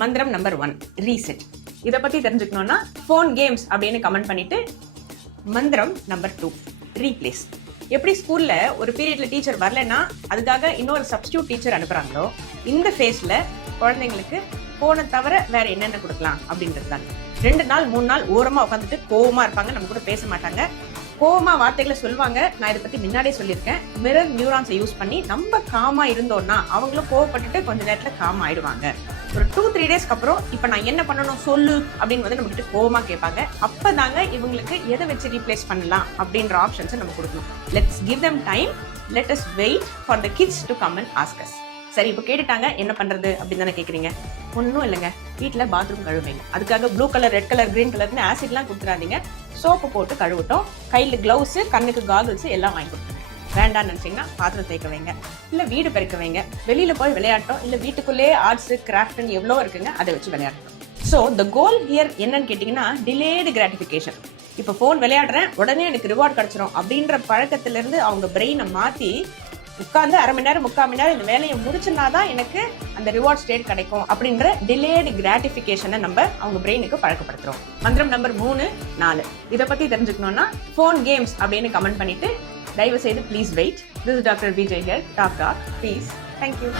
மந்திரம் number 1 reset. இதை பத்தி தெரிஞ்சுக்கணும்னா ஃபோன் கேம்ஸ் அப்படின்னு கமெண்ட் பண்ணிட்டு மந்திரம் நம்பர் 2 ரீப்ளேஸ். எப்படி ஸ்கூல்ல ஒரு பீரியட்ல டீச்சர் வரலன்னா அதுக்காக இன்னொரு சப்ஸ்டியூட் டீச்சர் அனுப்புறாங்களோ, இந்த ஃபேஸ்ல குழந்தைங்களுக்கு போனை தவிர வேற என்னென்ன கொடுக்கலாம் அப்படின்றது தான். 2 நாள் 3 நாள் ஓரமா உட்காந்துட்டு கோவமா இருப்பாங்க, நம்ம கூட பேச மாட்டாங்க, கோவமா வார்த்தைகளை சொல்லுவாங்க. நான் இதை பத்தி முன்னாடியே சொல்லியிருக்கேன். மிரர் நியூரான்ஸை யூஸ் பண்ணி நம்ம காமா இருந்தோம்னா அவங்களும் கோவப்பட்டுட்டு கொஞ்ச நேரத்துல காமா ஆயிடுவாங்க. ஒரு 2-3 டேஸ்க்கு அப்புறம் இப்ப நான் என்ன பண்ணணும் சொல்லு அப்படின்னு வந்து நம்ம கிட்ட கோவமா கேட்பாங்க. அப்பதாங்க இவங்களுக்கு எதை வச்சு ரீப்ளேஸ் பண்ணலாம் அப்படின்ற ஆப்ஷன்ஸை நம்ம கொடுக்கணும். Let's give them time, let us wait for the kids to come and ask us. சரி, இப்போ கேட்டுட்டாங்க என்ன பண்றது அப்படின்னு தானே கேட்குறீங்க. ஒன்றும் இல்லைங்க, வீட்டில் பாத்ரூம் கழுவுங்க. அதுக்காக blue colour, red colour, green கலர்னு ஆசிட்லாம் கொடுத்துறாதீங்க. சோப்பு போட்டு கழுவட்டும். கையில் கிளவுஸு, கண்ணுக்கு காகுல்ஸ் எல்லாம் வாங்கி கொடுத்துருங்க. வேண்டாம்னு நினச்சிங்கன்னா பாத்திரம் தேய்க்க வைங்க, இல்லை வீடு பெருக்க வைங்க, வெளியில் போய் விளையாட்டோம், இல்லை வீட்டுக்குள்ளேயே ஆர்ட்ஸு கிராஃப்ட்னு எவ்வளோ இருக்குங்க, அதை வச்சு விளையாடட்டும். ஸோ த கோல் ஹியர் என்னன்னு கேட்டிங்கன்னா டிலேடு கிராட்டிஃபிகேஷன். இப்போ ஃபோன் விளையாடுறேன் உடனே எனக்கு ரிவார்ட் கிடச்சிரும் அப்படின்ற பழக்கத்திலேருந்து அவங்க பிரெயினை மாற்றி உட்காந்து 1/2 மணி நேரம் 3/4 மணி நேரம் இந்த வேலையை முடிச்சுனா தான் எனக்கு அந்த ரிவார்ட் ஸ்டேட் கிடைக்கும் அப்படின்ற டிலேடு கிராட்டிஃபிகேஷனை நம்ம அவங்க பிரெயினுக்கு பழக்கப்படுத்துறோம். மந்திரம் நம்பர் 3, 4 இதை பத்தி தெரிஞ்சுக்கணும்னா ஃபோன் கேம்ஸ் அப்படின்னு கமெண்ட் பண்ணிட்டு தயவு செய்து please wait. This is doctor Vijay here. Talk please. Thank you.